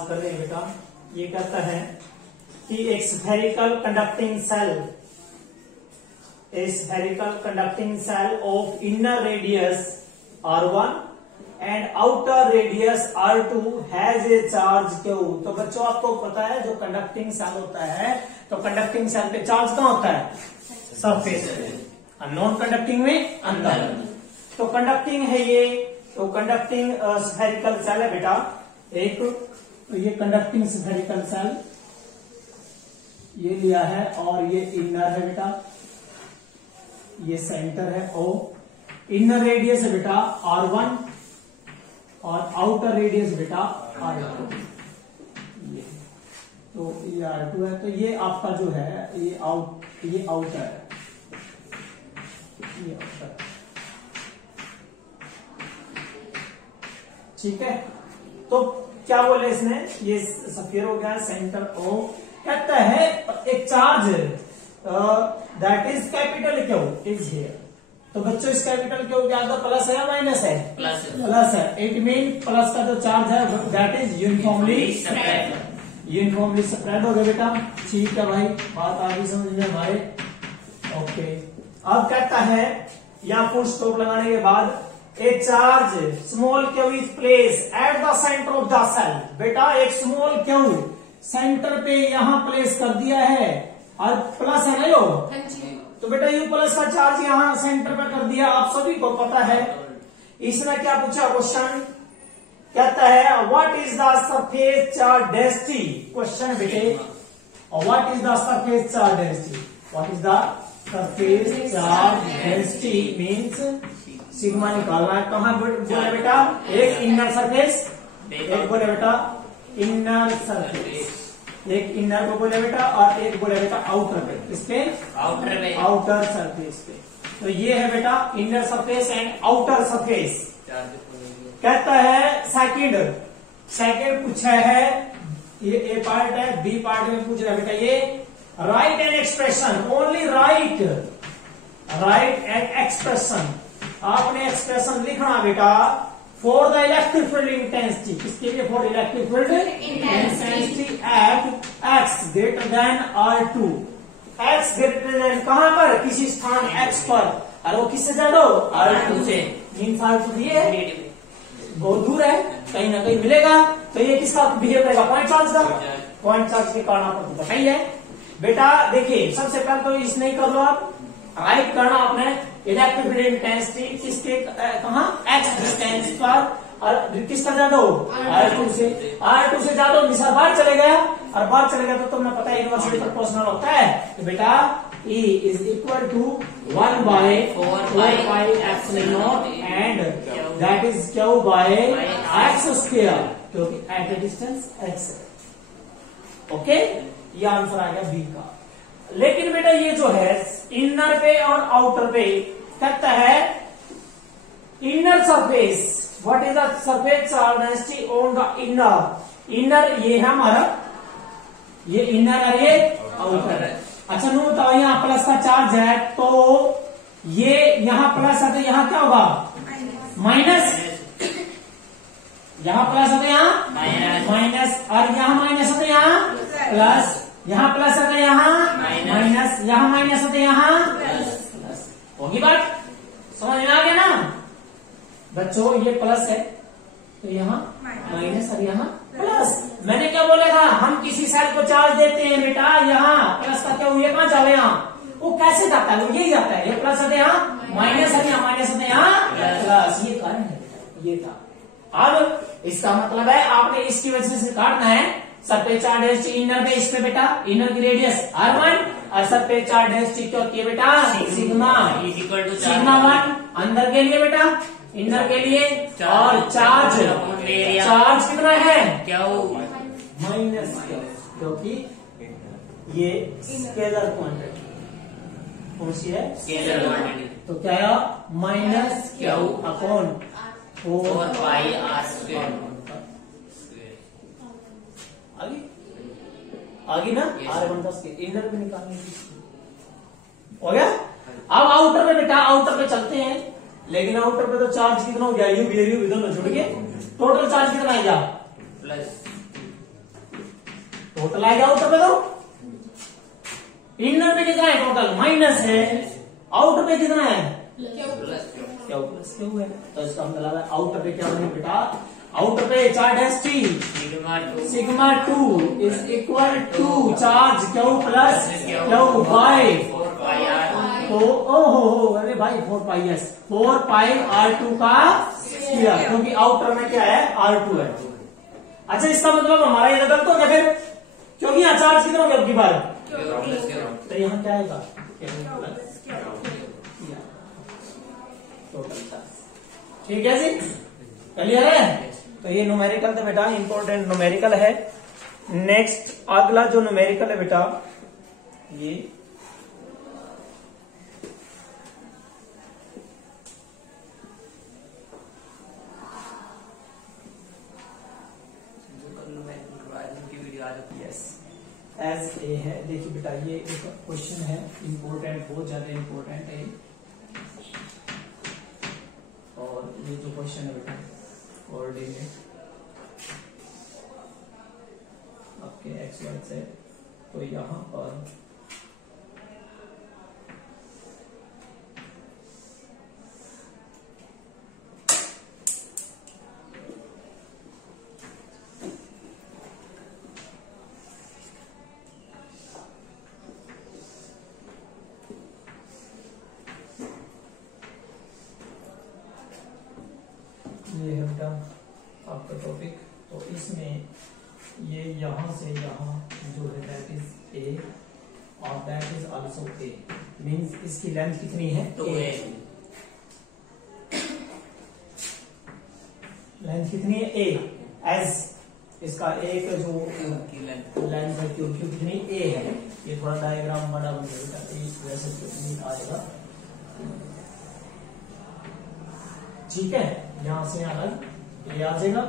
आवाज कर रहे हैं बेटा। ये कहता है कि एक spherical conducting shell of inner radius R1 and outer radius R2 has a charge Q। तो बच्चों आपको पता है जो कंडक्टिंग सेल होता है तो कंडक्टिंग सेल पे चार्ज कहाँ होता है? सरफेस पे। नॉन कंडक्टिंग में अंदर। तो कंडक्टिंग है ये, तो कंडक्टिंग स्फेरिकल सेल है बेटा एक। तो ये कंडक्टिंग स्फेरिकल सेल ये लिया है और ये इनर है बेटा, ये सेंटर है O। इनर रेडियस है बेटा R1 और आउटर रेडियस बेटा R2। ये तो ये R2 है। तो ये आपका जो है ये आउटर है, ये आउटर है। ठीक है। तो क्या बोले इसने, ये सफेयर हो गया सेंटर O। कहता है एक charge that is capital Q is here. तो बच्चों इस कैपिटल Q के आगे प्लस है या माइनस है? प्लस है। इट मीन प्लस का जो चार्ज है दैट इज यूनिफॉर्मली स्प्रेड हो गया बेटा। ठीक है भाई, बात आगे समझ में हमारे। ओके, अब कहता है या फुल स्टॉप लगाने के बाद a charge small Q is place at the centre of the shell. बेटा एक स्मॉल Q सेंटर पे यहां प्लेस कर दिया है और प्लस है ना यो, तो बेटा यू प्लस का चार्ज यहां सेंटर पे कर दिया, आप सभी को पता है। इसने क्या पूछा क्वेश्चन, कहता है what is the surface charge density. Question बेटे what is the surface charge density, what is the surface charge density means sigma निकालना है। कहां बोले बेटा, एक इनर सरफेस, एक बोले बेटा इनर सरफेस, एक इनर को बोले बेटा और एक बोले बेटा आउटर पे, इसके आउटर सरफेस पे। तो ये है बेटा inner surface and outer surface. कहता है सेकंड पूछा है, ये ए पार्ट है, बी पार्ट में पूछ रहा है बेटा ये right an expression, only right an expression. आपने एक्सप्रेशन लिखना बेटा for the electric field intensity, किसके लिए? For electric field intensity at x greater than R2। x greater than कहां पर? किसी स्थान x पर, और वो किससे ज्यादा? R2 से। मीन्स R2 दिए बहुत दूर है, कहीं ना कहीं मिलेगा। तो ये किसका बिहेव करेगा? पॉइंट चार्ज का। पॉइंट चार्ज के कारण आपको पता ही है बेटा। देखिए सबसे पहले तो इसने कर लो आप राइट करना आपने इलेक्ट्रिक फील्ड इंटेंसिटी किसके कहा? x डिस्टेंस पर, और किसका ज्यादा हो? R2 से। R2 से ज्यादा निशान बाहर चले गया, और बाहर चले गया तो तुमने पता है यूनिवर्सिटी प्रोपोर्शनल होता है। तो बेटा E is equal to 1 by 4 pi epsilon not and that is Q by x square, क्योंकि एट ए डिस्टेंस x है। ओके, ये आंसर आ गया बी का। लेकिन बेटा ये जो है इनर पे और आउटर पे कहता है inner surface, what is the surface charge density on the inner. Inner ये है हमारा, ये इनर है, ये आउटर है। अच्छा नो बताओ, यहाँ प्लस का चार्ज है तो ये यहाँ प्लस है तो यहाँ क्या होगा? माइनस। यहाँ प्लस है तो यहाँ माइनस, और यहाँ माइनस है तो यहाँ प्लस। यहाँ प्लस है तो यहाँ माइनस, यहाँ माइनस है तो यहाँ प्लस। होगी बात, समझ में आ गया ना बच्चों? ये प्लस है तो यहाँ माइनस और यहाँ प्लस। मैंने क्या बोला था, हम किसी सेल को चार्ज देते हैं बेटा, यहाँ प्लस का क्या हुआ? कहाँ जाओ यहाँ, वो कैसे जाता है? वो यही जाता है, ये प्लस है यहाँ माइनस है, यहाँ माइनस है यहाँ प्लस। ये कारण है, ये था। अब इसका मतलब है आपने इसकी वजह से काटना है सरफेस चार्ज डेंसिटी इनर पे, इस पे बेटा इनर की रेडियस R1 और सरफेस चार्ज डेंसिटी क्या होती है बेटा? सिग्मा सिग्मा 1 अंदर के लिए बेटा, इनर के लिए, और चार्ज कितना है? माइनस Q, क्योंकि ये स्केलर क्वांटिटी कौन सी है? Scalar quantity. तो क्या है? माइनस Q अपॉन 4 पाई R स्क्वायर। आगे ना R1 का इनर भी निकालने हो गया। अब आउटर पे बेटा, आउटर पे चलते हैं, लेकिन आउटर पे तो चार्ज कितना हो गया? यू दोनों जुड़ गए, टोटल चार्ज कितना आएगा? टोटल आएगा आउटर पे तो इनर पे कितना है टोटल माइनस है, आउटर पे कितना है क्यू प्लस क्यू है। तो इसका मतलब है आउटर पे क्या बनेगा बेटा, आउटर पे charge density sigma 2 is equal to charge Q plus Q by तो ओहो अरे भाई 4 पाई एस 4 पाई R2 का स्क्वायर, क्योंकि आउटर में क्या है R2 है। अच्छा इसका मतलब हमारा ये गलत हो गया फिर, क्योंकि यहाँ चार्ज कितना हो गया आपकी बार, तो यहाँ क्या आएगा ठीक है जी, क्लियर है। तो ये न्यूमेरिकल था बेटा, इंपॉर्टेंट न्यूमेरिकल है। नेक्स्ट अगला जो न्यूमेरिकल है बेटा ये एज ए है। देखिए बेटा ये एक क्वेश्चन है इंपॉर्टेंट, बहुत ज्यादा इंपॉर्टेंट है और ये जो क्वेश्चन है बेटा कोऑर्डिनेट आपके एक्स वाई से, तो यहाँ पर ये है बेटा आपका टॉपिक। तो इसमें ये यहां से यहां जो है दैट इज ए और that is also a, means इसकी लेंथ कितनी है ए, लेंथ कितनी है ए, एज इसका ए का जो लेंथ है क्यों कितनी ए है। ये थोड़ा डायग्राम बड़ा बन जाएगा वैसे कितनी आएगा, ठीक है। यहां से अलग ये आ जाएगा,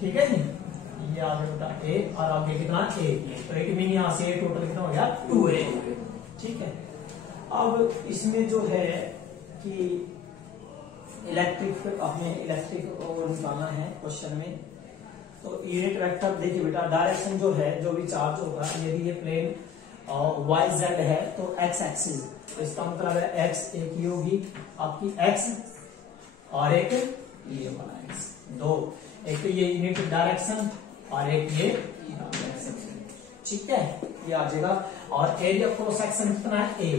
ठीक है जी, ये आ जाएगा ए और आगे कितना ए, तो एक मीन यहां से टोटल कितना हो गया 2a, ठीक है। अब इसमें जो है कि इलेक्ट्रिक अपने इलेक्ट्रिक को निकालना है क्वेश्चन में। तो यूनिट वेक्टर देखिए बेटा, डायरेक्शन जो है जो भी चार्ज होगा यदि ये प्लेन वाई जेड है तो एक्स एक्सिस, तो इसका मतलब है एक्स एक ही होगी आपकी एक्स और एक ये वाला एक्स, दो, एक तो ये यूनिट डायरेक्शन और एक ये डायरेक्शन, ठीक है, ये आ जाएगा। और एरिया क्रॉस सेक्शन कितना है ए,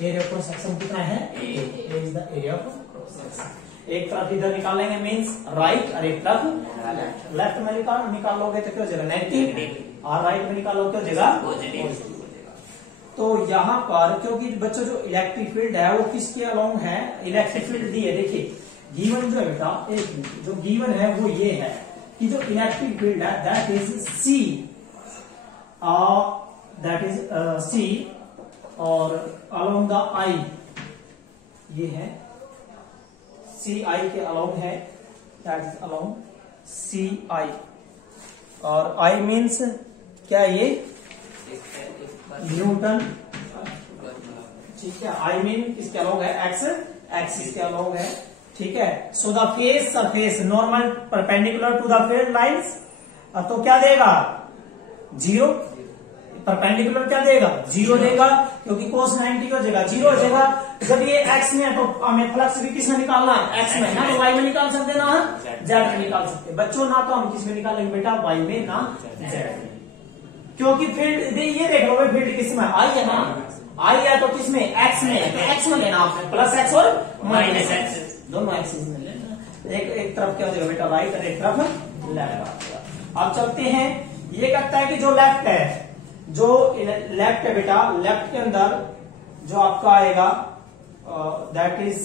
एरिया क्रॉस सेक्शन कितना है A is the area of cross section. एक तरफ इधर निकालेंगे मींस राइट और एक तरफ लेफ्ट में निकालोगे तो क्या हो जाएगा नेगेटिव, और राइट में निकालोगे तो हो जाएगा पॉजिटिव। तो यहाँ पर क्योंकि बच्चों जो इलेक्ट्रिक फील्ड है वो किसके अलोंग है, इलेक्ट्रिक फील्ड दी है। देखिए गिवन जो है बेटा, एक जो गिवन है वो ये है कि जो इलेक्ट्रिक फील्ड है that is C, that is C और अलोंग द आई, ये है सी आई के अलोंग है, that is along C I, और आई मीन्स क्या ये न्यूटन, ठीक है। आई मीन किसके अलोंग है, एक्स एक्सिस के अलोंग है, ठीक है। So the face surface normal perpendicular to the face lines, तो क्या देगा 0, परपेंडिकुलर क्या देगा 0 देगा, क्योंकि cos 90 हो जाएगा 0 हो जाएगा। जब ये x में है तो हमें फ्लक्स भी किस में निकालना है, x में, ना तो y में निकाल सकते ना z में निकाल सकते बच्चों, ना तो हम किस में निकालेंगे बेटा y में ना z में, क्योंकि फील्ड ये देख लो फील्ड किसमें आई है ना, आई है तो किसमें एक्स में, तो एक्स में लेना आपने, प्लस एक्स और माइनस एक्स दोनों एक्सिस में लेना, एक तरफ क्या हो जाएगा बेटा राइट और एक तरफ लेफ्ट। अब चलते हैं, ये कहता है कि जो लेफ्ट है, जो लेफ्ट है बेटा, लेफ्ट के अंदर जो आपका आएगा दैट इज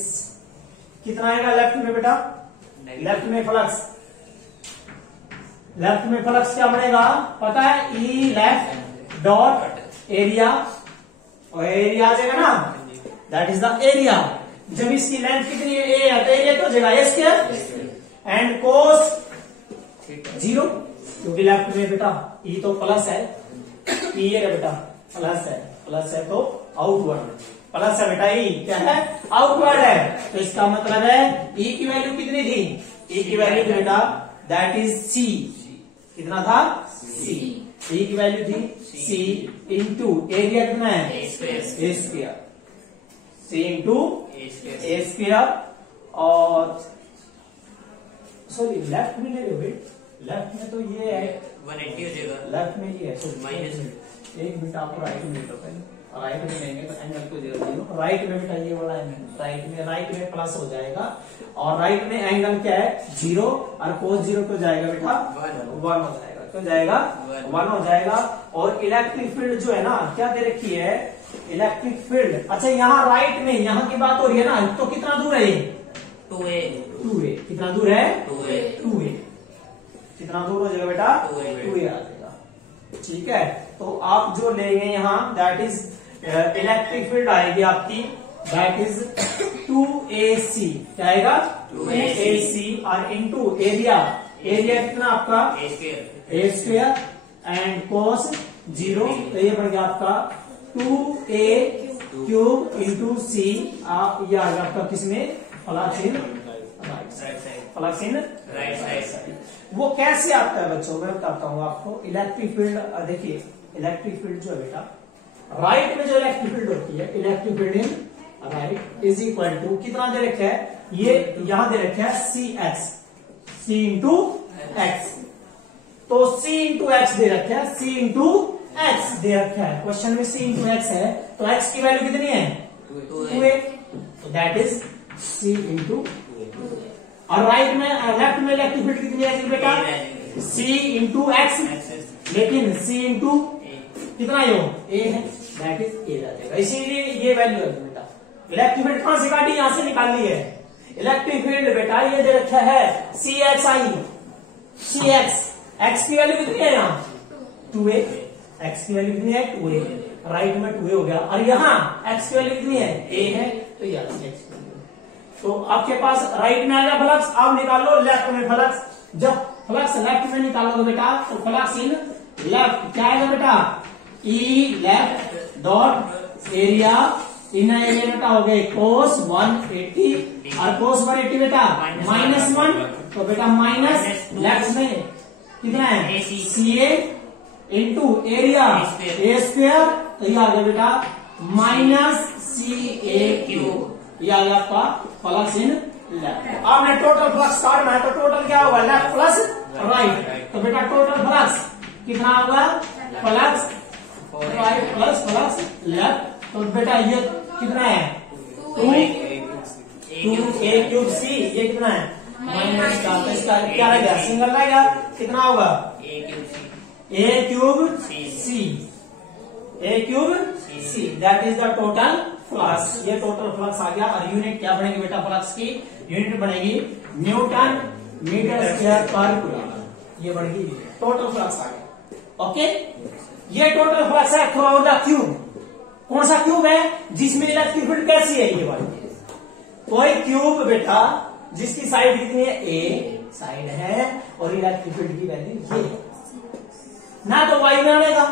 कितना आएगा लेफ्ट में बेटा, लेफ्ट में फ्लक्स, लेफ्ट में फ्लक्स क्या बनेगा पता है, ई लेफ्ट डॉट एरिया, और एरिया आ जाएगा ना, दैट इज द एरिया। जब इसकी लेंथ कितनी है ए है तो एरिया तो हो जाएगा ए स्क्वायर एंड कोस 0, क्योंकि लेफ्ट में बेटा ई तो प्लस है, ई है बेटा प्लस है तो आउटवर्ड, प्लस है बेटा ई क्या है आउटवर्ड है, तो इसका मतलब है ई की वैल्यू कितनी थी, ई की वैल्यू बेटा दैट इज सी, कितना था सी, E की वैल्यू थी C इंटू एरिया कितना है A square, C into A A square. और सॉरी लेफ्ट में ले रहे हो बेट, लेफ्ट में तो ये है, 180 हो जाएगा। लेफ्ट में ये है, तो माइनस एक मिनट आपको राइट में लो पहले, राइट में लेंगे तो एंगल को 0 राइट में बेटा ये वाला एंगल राइट में प्लस हो जाएगा, और राइट में एंगल क्या है 0, और cos 0 को जाएगा बेटा 1 हो जाएगा, क्यों जाएगा 1 हो जाएगा। और इलेक्ट्रिक फील्ड जो है ना क्या दे रखी है इलेक्ट्रिक फील्ड। अच्छा यहाँ राइट में यहाँ की बात हो रही है ना, तो कितना दूर है ये 2a, 2a, कितना दूर है 2a, 2a, कितना दूर हो जाएगा बेटा 2a 2a आ जाएगा। ठीक है, तो आप जो लेंगे यहाँ दैट इज इलेक्ट्रिक फील्ड आएगी आपकी, दैट इज 2ac, क्या आएगा 2ac, और इनटू एरिया, एरिया कितना आपका A square, a square and cos 0, तो ये बढ़ गया आपका 2a क्यूब इंटू c, ये आ गया आपका किसमें flux in right side, flux in right side. वो कैसे आता है बच्चों, मैं बताता हूँ आपको। इलेक्ट्रिक फील्ड देखिए, इलेक्ट्रिक फील्ड जो है बेटा राइट में जो इलेक्ट्रिक फील्ड होती है, electric field in right is equal to कितना दे रखा है, ये यहां दे रखा है C X, C into X, तो सी इंटू एक्स दे रखा है, सी इंटू एक्स दे रखा है क्वेश्चन में, सी इंटू एक्स है, तो एक्स की वैल्यू कितनी है 2a, तो दैट इज सी इंटू, और राइट में लेफ्ट में इलेक्ट्रिक फील्ड कितनी है बेटा सी इंटू एक्स, लेकिन सी इंटू कितना है ए है, दैट इज ए आ जाएगा, इसीलिए ये वैल्यू है बेटा। इलेक्ट्रिक फील्ड कहां से काटी, यहां से निकाल ली है। इलेक्ट्रिक फील्ड बेटा ये दे रखा है सी एक्स आई, सी एक्स, एक्स की वैल्यू कितनी है यहाँ 2a, एक्स की वैल्यू कितनी है 2a, राइट में 2a हो गया, और यहाँ एक्स की वैल्यू कितनी है a है, तो ये एक्स की वैल्यू। तो आपके पास राइट में आ गया फ्लक्स, अब निकाल लो लेफ्ट में फ्लक्स। जब फ्लक्स लेफ्ट में निकालोगे बेटा तो फ्लक्स इन लेफ्ट क्या आएगा बेटा ई लेफ्ट डॉट एरिया, इन एरिया बेटा हो गए cos 180, और cos 180 बेटा -1, तो बेटा माइनस लेफ्ट में कितना है CA into area A square, तो ये आ गया बेटा -CA क्यूब, ये आ गया आपका फ्लक्स इन लेफ्ट। आपने टोटल फ्लक्स काटना है, तो टोटल क्या होगा लेफ्ट प्लस राइट, तो बेटा टोटल फ्लक्स कितना होगा flux right plus flux left, तो बेटा ये कितना है 2a क्यूब c, ये कितना है माइनस का, तो इसका क्या रहेगा सिंगल रहेगा, कितना होगा a cube c, that is the total flux. ये टोटल फ्लक्स आ गया, और यूनिट क्या बनेगी बेटा फ्लक्स की, यूनिट बनेगी न्यूटन मीटर स्क्वायर पर कूलम, ये बनेगी टोटल फ्लक्स आ गया। ओके, ये टोटल फ्लक्स है थ्रू आउट द क्यूब। कौन सा क्यूब है जिसमें इलेक्ट्रिक फील्ड कैसी है, ये वाली कोई क्यूब बेटा जिसकी साइड कितनी है ए साइड है, और इलेक्ट्रिक फील्ड की वैल्यू ये ना, तो वाई में आएगा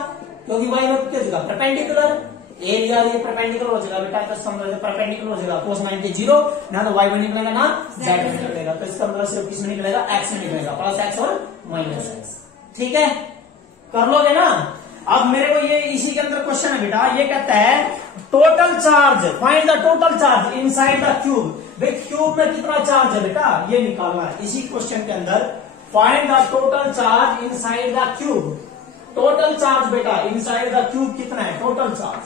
क्योंकि वाई में क्या होगा परपेंडिकुलर, एरिया ये परपेंडिकुलर हो जाएगा बेटा, तो इसका मतलब परपेंडिकुलर हो जाएगा cos 90 0, ना तो y में निकलेगा ना z में निकलेगा, तो इसका मतलब सिर्फ किस में निकलेगा x में निकलेगा, प्लस x और माइनस x। ठीक है, कर लोगे ना। अब मेरे को ये इसी के अंदर क्वेश्चन है बेटा, ये कहता है total charge, find the total charge inside the cube. भाई क्यूब में कितना चार्ज है बेटा ये निकालना है, इसी क्वेश्चन के अंदर find the total charge inside the cube. Total charge बेटा इनसाइड द क्यूब कितना है, टोटल चार्ज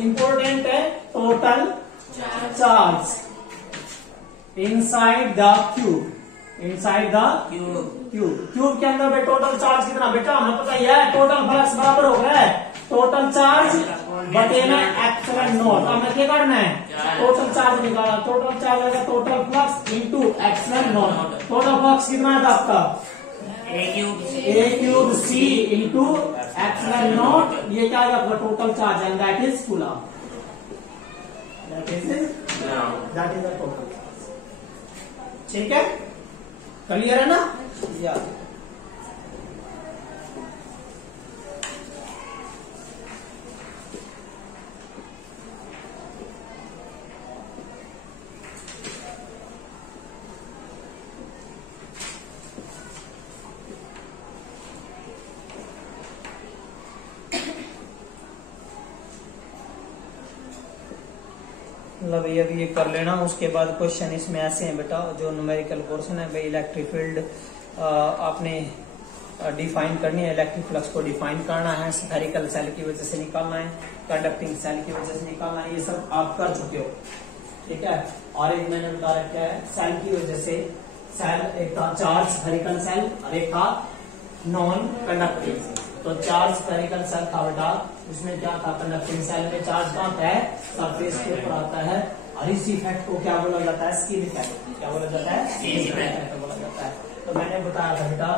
इंपोर्टेंट है, total charge inside the cube, inside the cube के अंदर टोटल चार्ज कितना बेटा हमें पता ही है, टोटल फ्लक्स बराबर हो गया है टोटल चार्ज बटे में एप्सिलॉन नॉट। हमें क्या करना है टोटल चार्ज निकाला, टोटल चार्ज है total flux into epsilon naught. Total flux कितना था आपका A cube C into epsilon naught, ये क्या है आपका टोटल चार्ज है, that is coulomb, that is the total charge. ठीक है, क्लियर है ना। मतलब ये अभी ये कर लेना। उसके बाद क्वेश्चन इसमें ऐसे हैं बेटा, जो न्यूमेरिकल पोर्शन है भाई, इलेक्ट्रिक फील्ड आपने डिफाइन करनी है, इलेक्ट्रिक फ्लक्स को डिफाइन करना है, स्फेरिकल सेल की वजह से निकालना है, कंडक्टिंग सेल की वजह से निकालना है, ये सब आप कर चुके हो, ठीक है। और एक मैंने बता रखा है सेल की वजह से, सेल एक था चार्ज स्फेरिकल सेल और एक था नॉन कंडक्टिंग। तो चार्ज स्फेरिकल सेल था बेटा, उसमें क्या था, कंडक्टिंग सेल में चार्ज कहाँ आता है, सरफेस के ऊपर आता है। और इस इफेक्ट को क्या बोला जाता है, स्किन इफेक्ट। क्या बोला जाता है, स्किन इफेक्ट बोला जाता है। तो मैंने बताया था बेटा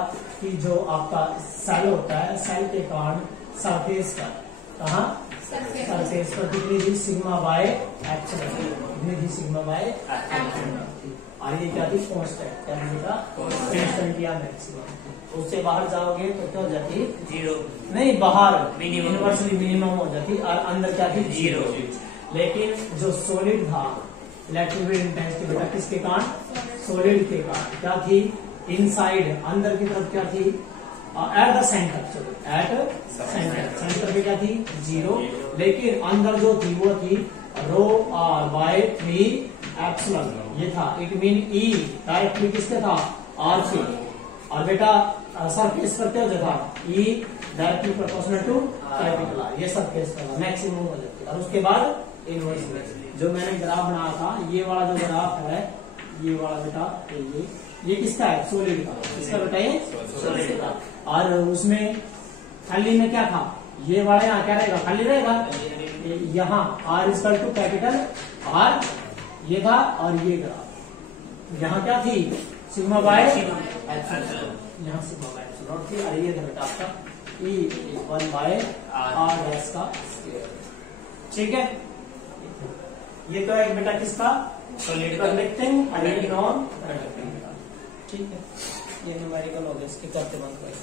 कि जो आपका सेल होता है, सेल के कारण सरफेस का, कहाँ, सरफेस पर कितनी थी, सिग्मा बाय एप्सिलॉन, कितनी थी, सिग्मा बाय एप्सिलॉन। और ये क्या थी, कांस्टेंट, क्या थी बेटा, कांस्टेंट या मैक्सिमम। उससे बाहर जाओगे तो क्या हो जाती, जीरो, नहीं बाहर मिनिमम, यूनिवर्सली मिनिमम हो जाती, और अंदर क्या थी, जीरो। लेकिन जो सॉलिड था, इलेक्ट्रिक इंटेंसिटी बेटा किसके कारण, सॉलिड के कारण क्या थी, इनसाइड, अंदर की तरफ क्या थी, eight the centre, sorry at centre, centre पे क्या थी, जीरो। लेकिन अंदर जो थी वो थी रो आर बाय 3 एप्सिलॉन, ये था। इट मीन ई डायरेक्टली किसके था, आर से। और बेटा सरफेस पर क्या हो जाता, E directly proportional to capital R, ये सरफेस पर मैक्सिमम हो जाती है। और उसके बाद इनवर्स, जो मैंने ग्राफ बनाया था, ये वाला जो ग्राफ है, ये वाला बेटा ये किसका है, सॉलिड का, किसका बेटा, ये सॉलिड का। और उसमें खाली में क्या था, ये वाला यहाँ क्या रहेगा, खाली रहेगा, यहाँ R equal to capital R, ये था। और ये ग्राफ यहाँ क्या थी, सिग्मा बाय एप्सिलॉन, यहाँ सिग्मा बाय एप्सिलॉन थी। और ये था बेटा आपका ई 1 बाय आर डैश का स्क्वायर, ठीक है। ये तो एक बेटा किसका, सॉलिड कंडक्टिंग और ये नॉन कंडक्टिंग, ठीक है। ये न्यूमेरिकल हो गया, इसके करते बंद करें।